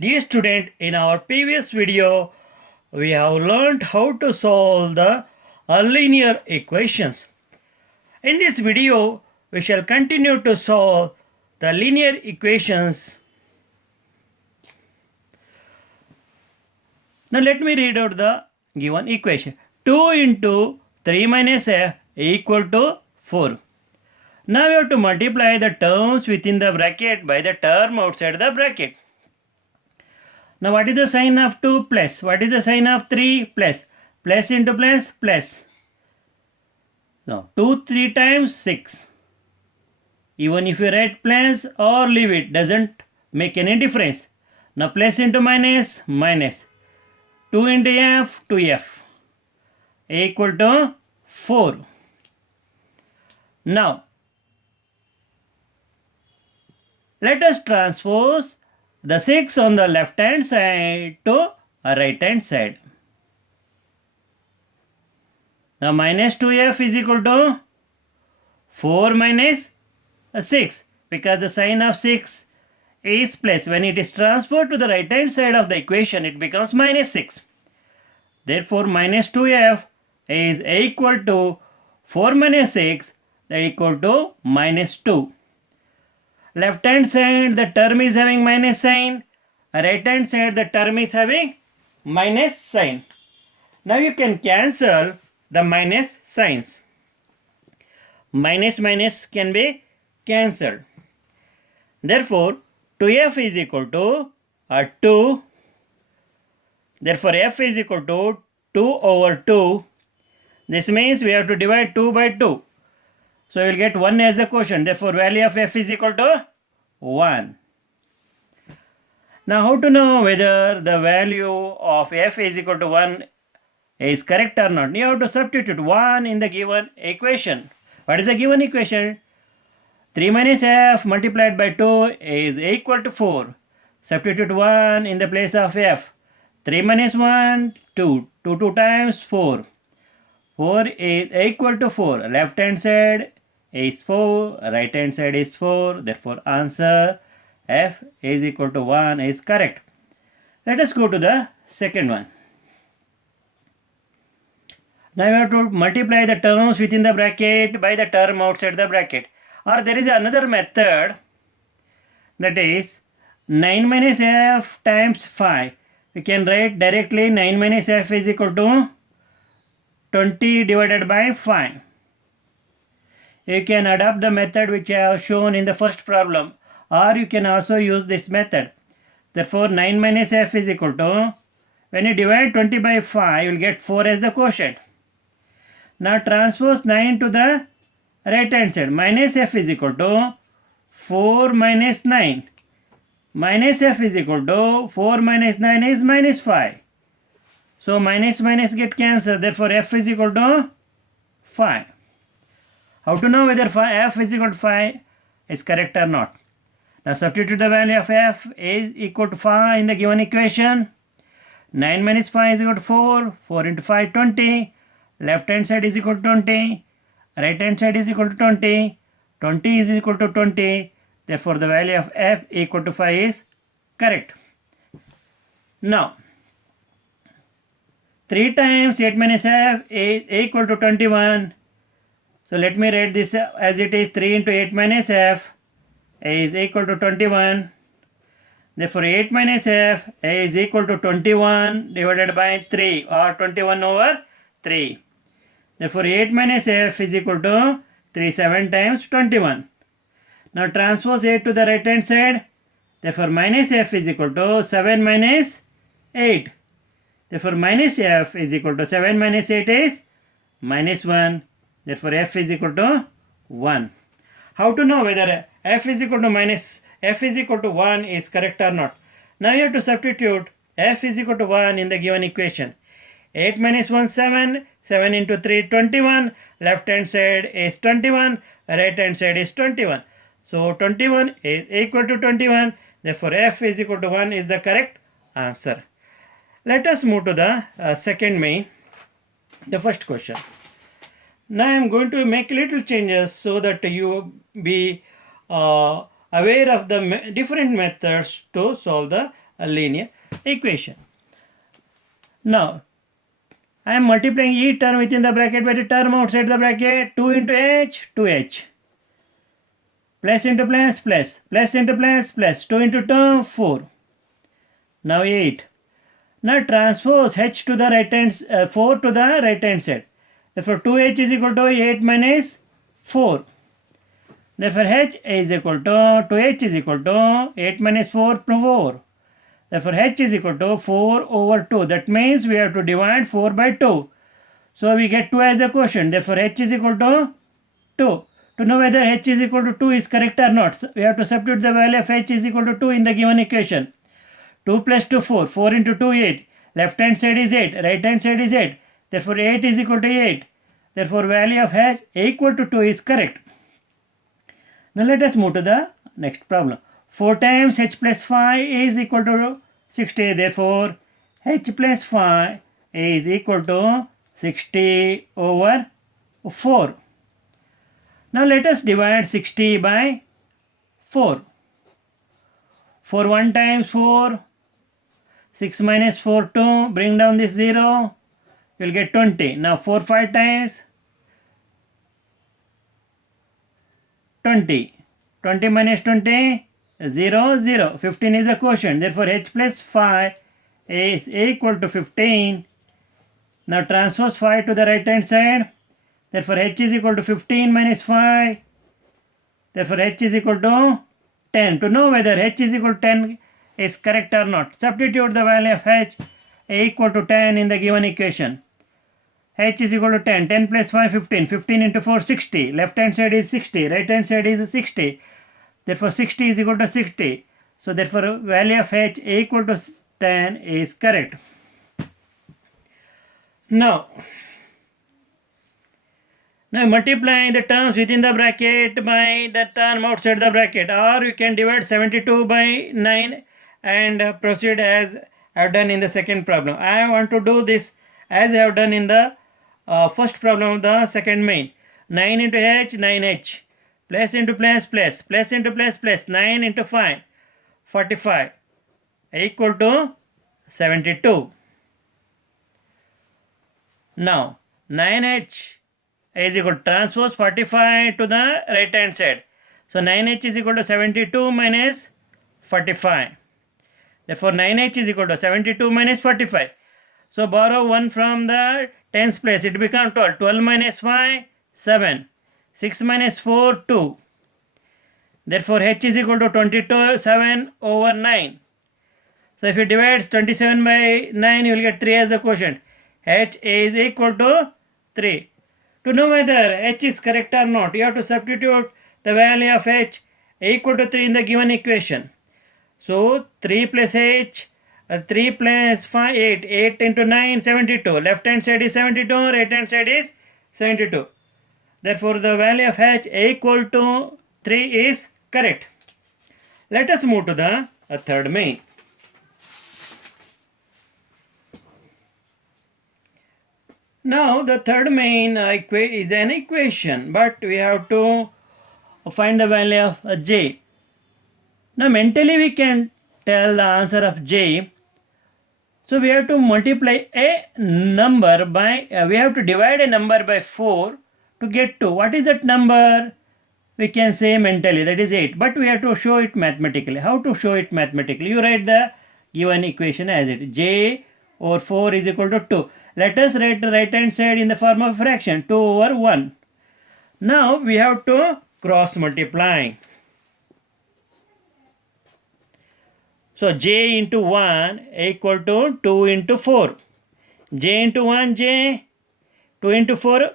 Dear student, in our previous video, we have learned how to solve the linear equations. In this video, we shall continue to solve the linear equations. Now let me read out the given equation. 2 into 3 minus f equal to 4. Now we have to multiply the terms within the bracket by the term outside the bracket. Now what is the sign of 2? Plus. What is the sign of 3? Plus. Plus into plus, plus. Now 2 3 times 6. Even if you write plus or leave it, doesn't make any difference. Now plus into minus, minus. 2 into f, 2f equal to 4. Now let us transpose the 6 on the left hand side to right hand side. Now minus 2f is equal to 4 minus 6, because the sign of 6 is plus. When it is transferred to the right hand side of the equation, it becomes minus 6. Therefore minus 2f is equal to 4 minus 6, that is equal to minus 2. Left hand side the term is having minus sign, right hand side the term is having minus sign. Now you can cancel the minus signs. Minus minus can be cancelled. Therefore 2f is equal to 2. Therefore f is equal to 2 over 2. This means we have to divide 2 by 2. So you will get 1 as the quotient. Therefore value of f is equal to 1. Now how to know whether the value of f is equal to 1 is correct or not? You have to substitute 1 in the given equation. What is the given equation? 3 minus f multiplied by 2 is equal to 4. Substitute 1 in the place of f. 3 minus 1, 2. 2 times 4. 4 is equal to 4. Left hand side is 4, right hand side is 4. Therefore answer f is equal to 1 is correct. Let us go to the second one. Now we have to multiply the terms within the bracket by the term outside the bracket. Or there is another method, that is 9 minus f times 5. We can write directly 9 minus f is equal to 20 divided by 5. You can adopt the method which I have shown in the first problem, or you can also use this method. Therefore 9 minus f is equal to, when you divide 20 by 5, you will get 4 as the quotient. Now transpose 9 to the right hand side. Minus f is equal to 4 minus 9. Minus f is equal to 4 minus 9 is minus 5. So minus minus get cancelled. Therefore f is equal to 5. How to know whether f is equal to 5 is correct or not? Now substitute the value of f is equal to 5 in the given equation. 9 minus 5 is equal to 4. 4 into 5, 20. Left hand side is equal to 20. Right hand side is equal to 20. 20 is equal to 20. Therefore the value of f equal to 5 is correct. Now 3 times 8 minus f is equal to 21. So let me write this as it is. 3 into 8 minus f is equal to 21. Therefore 8 minus f is equal to 21 divided by 3, or 21 over 3. Therefore 8 minus f is equal to 3 7 times 21. Now transpose 8 to the right hand side. Therefore minus f is equal to 7 minus 8. Therefore minus f is equal to 7 minus 8 is minus 1. Therefore f is equal to 1. How to know whether f is equal to 1 is correct or not? Now you have to substitute f is equal to 1 in the given equation. 8 minus 1, 7. 7 into 3, 21. Left hand side is 21. Right hand side is 21. So 21 is equal to 21. Therefore f is equal to 1 is the correct answer. Let us move to the second main, the first question. Now I am going to make little changes so that you be aware of the different methods to solve the a linear equation. Now, I am multiplying each term within the bracket by the term outside the bracket. 2 into h, 2h. Plus into plus, plus. Plus into plus, plus. 2 into 2, 4. Now 8. Now transpose h to the right hand, 4 to the right hand side. Therefore 2h is equal to 8 minus 4. Therefore h is equal to 2h is equal to 8 minus 4 plus 4. Therefore h is equal to 4 over 2. That means we have to divide 4 by 2. So we get 2 as the quotient. Therefore h is equal to 2. To know whether h is equal to 2 is correct or not, so we have to substitute the value of h is equal to 2 in the given equation. 2 plus 2, 4. 4 into 2, 8. Left hand side is 8. Right hand side is 8. Therefore 8 is equal to 8. Therefore value of h equal to 2 is correct. Now let us move to the next problem. 4 times h plus 5 is equal to 60. Therefore h plus 5 is equal to 60 over 4. Now let us divide 60 by 4. 4 1 times 4. 6 minus 4 2. Bring down this 0. You will get 20. Now 4 5 times 20. 20 minus 20, 0, 0. 15 is the quotient. Therefore, h plus 5 is equal to 15. Now transpose 5 to the right hand side. Therefore, h is equal to 15 minus 5. Therefore, h is equal to 10. To know whether h is equal to 10 is correct or not, substitute the value of h equal to 10 in the given equation. H is equal to 10. 10 plus 5, 15. 15 into 4, 60. Left hand side is 60. Right hand side is 60. Therefore, 60 is equal to 60. So, therefore, value of h equal to 10 is correct. Now multiply the terms within the bracket by the term outside the bracket, or you can divide 72 by 9 and proceed as I have done in the second problem. I want to do this as I have done in the first problem of the second main. 9 into h, 9h. Plus into plus, plus. Plus into plus, plus. 9 into 5, 45. Equal to 72. Now 9h is equal to transpose 45 to the right hand side. So 9h is equal to 72 minus 45. Therefore 9h is equal to 72 minus 45. So borrow 1 from the tens place. It becomes 12. 12 minus 5, 7. 6 minus 4, 2. Therefore h is equal to 27 over 9. So if you divide 27 by 9, you will get 3 as the quotient. H is equal to 3. To know whether h is correct or not, you have to substitute the value of h equal to 3 in the given equation. So 3 plus h, 3 plus 5, 8. 8 into 9, 72. Left hand side is 72, right hand side is 72. Therefore, the value of h equal to 3 is correct. Let us move to the third main. Now, the third main is an equation, but we have to find the value of j. Now, mentally we can tell the answer of j. So, we have to multiply a number by, we have to divide a number by 4 to get to. What is that number? We can say mentally, that is 8. But we have to show it mathematically. How to show it mathematically? You write the given equation as it. J over 4 is equal to 2. Let us write the right hand side in the form of fraction. 2 over 1. Now we have to cross multiply. So j into 1 equal to 2 into 4. J into 1, j. 2 into 4,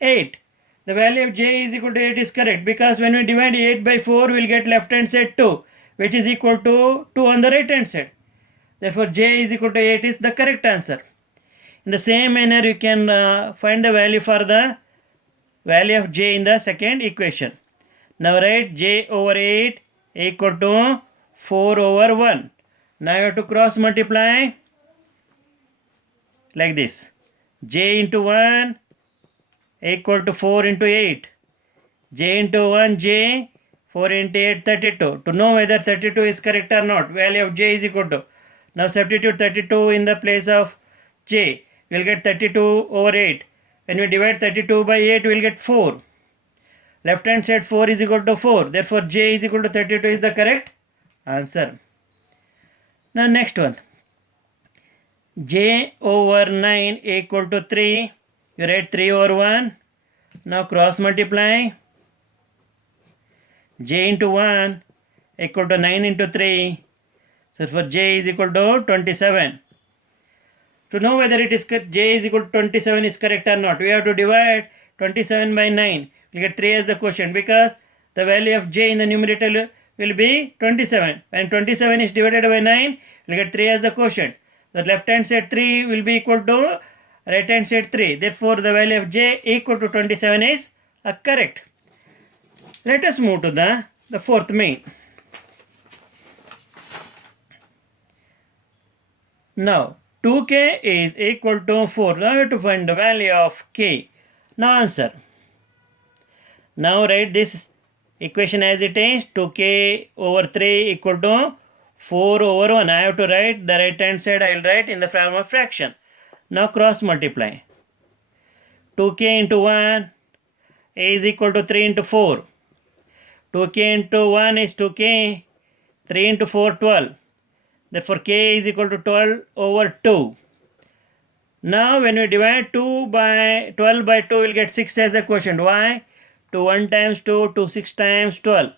8. The value of j is equal to 8 is correct, because when we divide 8 by 4, we will get left hand side 2, which is equal to 2 on the right hand side. Therefore, j is equal to 8 is the correct answer. In the same manner, you can find the value for the value of j in the second equation. Now write j over 8 equal to 4 over 1. Now you have to cross multiply like this. J into 1 equal to 4 into 8. J into 1, j. 4 into 8, 32. To know whether 32 is correct or not, value of j is equal to. Now substitute 32 in the place of j. We will get 32 over 8. When we divide 32 by 8, we will get 4. Left hand side 4 is equal to 4. Therefore, j is equal to 32 is the correct answer. Now next one. J over 9 equal to 3. You write 3 over 1. Now cross multiply. J into 1 equal to 9 into 3. So for j is equal to 27. To know whether it is j is equal to 27 is correct or not, we have to divide 27 by 9. We get 3 as the quotient because the value of j in the numerator will be 27. When 27 is divided by 9, we will get 3 as the quotient. The left hand side 3 will be equal to right hand side 3. Therefore, the value of j equal to 27 is correct. Let us move to the fourth main. Now, 2k is equal to 4. Now we have to find the value of k. Now answer. Now write this equation as it is. 2k over 3 equal to 4 over 1. I have to write the right hand side. I will write in the form of fraction. Now cross multiply. 2k into 1 is equal to 3 into 4. 2k into 1 is 2k. 3 into 4, 12. Therefore, k is equal to 12 over 2. Now, when we divide 12 by 2, we will get 6 as the quotient. Why? 2 1 times 2, 2 6 times 12.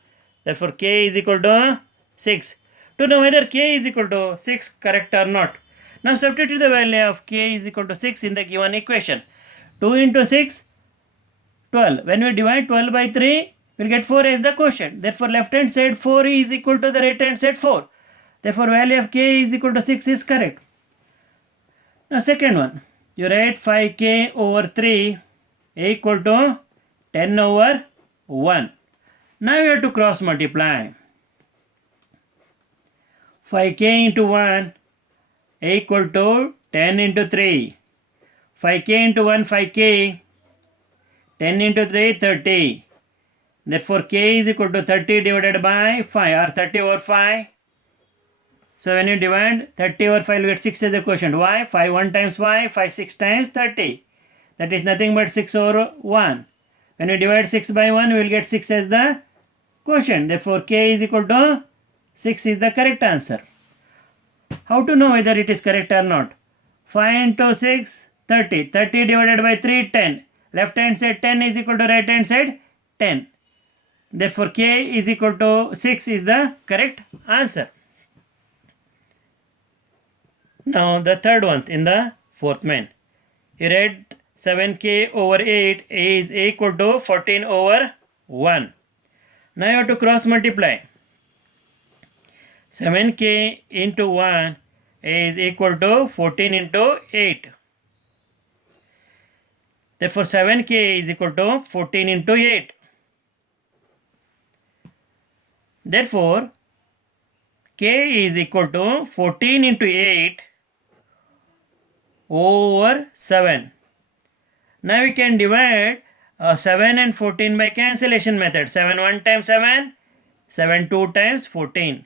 Therefore, k is equal to 6. To know whether k is equal to 6 correct or not. Now, substitute the value of k is equal to 6 in the given equation. 2 into 6, 12. When we divide 12 by 3, we will get 4 as the quotient. Therefore, left hand side 4 is equal to the right hand side 4. Therefore, value of k is equal to 6 is correct. Now, second one. You write 5k over 3 equal to 10 over 1. Now, you have to cross multiply. 5k into 1 equal to 10 into 3. 5k into 1, 5k. 10 into 3, 30. Therefore, k is equal to 30 divided by 5 or 30 over 5. So, when you divide 30 over 5, you get 6 as a quotient. Why? 5 1 times 5, 5 6 times 30. That is nothing but 6 over 1. When we divide 6 by 1, we will get 6 as the quotient. Therefore, k is equal to 6 is the correct answer. How to know whether it is correct or not? 5 into 6, 30. 30 divided by 3, 10. Left hand side 10 is equal to right hand side 10. Therefore, k is equal to 6 is the correct answer. Now, the third one in the fourth main. You read 7k over 8 is equal to 14 over 1. Now, you have to cross multiply. 7k into 1 is equal to 14 into 8. Therefore, 7k is equal to 14 into 8. Therefore, k is equal to 14 into 8 over 7. Now we can divide 7 and 14 by cancellation method. 7 1 times 7, 7 2 times 14.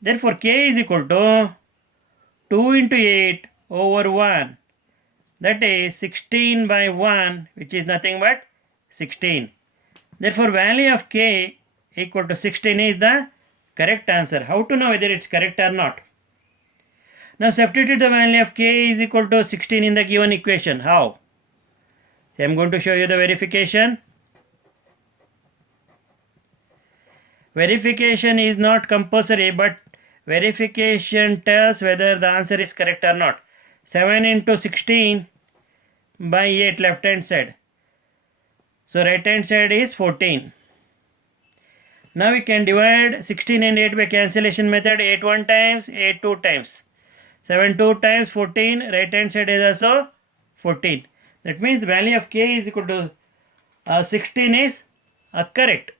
Therefore, k is equal to 2 into 8 over 1. That is 16 by 1, which is nothing but 16. Therefore, value of k equal to 16 is the correct answer. How to know whether it's correct or not? Now, substitute the value of k is equal to 16 in the given equation. How? So, I am going to show you the verification. Verification is not compulsory, but verification tells whether the answer is correct or not. 7 into 16 by 8 left hand side. So, right hand side is 14. Now, we can divide 16 and 8 by cancellation method. 8 1 times, 8 2 times. 7 2 times 14, right hand side is also 14. That means the value of k is equal to 16 is correct.